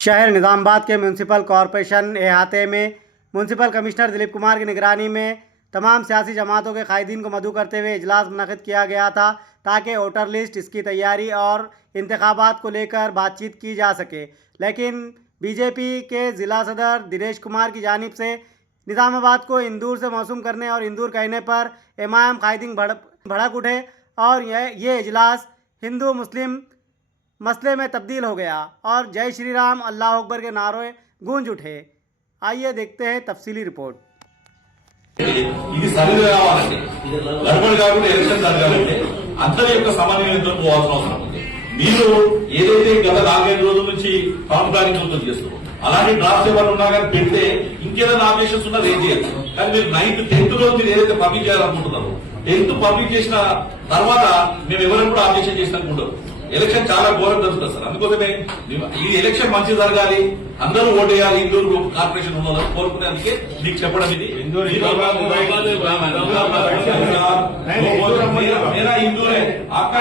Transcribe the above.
शहर निज़ामाबाद के municipal corporation अहाते में म्यूनसिपल कमिश्नर दिलीप कुमार की निगरानी में तमाम सियासी जमातों के कायदीन को मदऊ करते हुए इजलास मुनक़िद किया गया था ताकि वोटर लिस्ट, इसकी तैयारी और इंतखाबात को लेकर बातचीत की जा सके। लेकिन बीजेपी के ज़िला सदर दिनेश कुमार की जानिब से निज़ामाबाद को इंदौर से मौसूम करने और इंदौर कहने पर इमाम कायदीन भड़क उठे और ये इजलास हिंदू मुस्लिम मसले में तब्दील हो गया और जय श्री राम, अल्लाह अकबर के नारे गूंज उठे। आइए देखते हैं तफसीली रिपोर्ट। ఇది సరిగా కావాలండి. గడబడి కాకుండా ఎలక్షన్ జరగాలంటే అందరి యొక్క సమన్వయంతో పోవాల్సిన అవసరం ఉంది. మీరు ఏదైతే గత 4-5 రోజుల నుంచి కాంప్రాంగ్ చూద్దాం చేస్తున్నారు, అలాంటి డ్రాఫ్ట్స్ ఏమైనా ఉన్నా కానీ పెడితే ఇంకేదైనా ఆబ్జెక్షన్స్ ఉన్నా రేజ్ చేయొచ్చు. కానీ మీరు 9th, 10th రోజు మీరు ఏదైతే పబ్లిక్ చేయాలనుకుంటున్నారో 10th పబ్లిక్ చేసిన తర్వాత మేము ఎవరైనా కూడా ఆబ్జెక్షన్ చేసినట్టుకుంటారు. ఎలక్షన్ చాలా ఘోరం జరుగుతుంది సార్. అందుకోసమే ఈ ఎలక్షన్ మంచి జరగాలి, అందరూ ఓటేయాలి, ఇందూరు కార్పొరేషన్ ఉన్నదని కోరుకునేందుకే మీకు చెప్పడం ఇది. ఇందూరే అక్కడ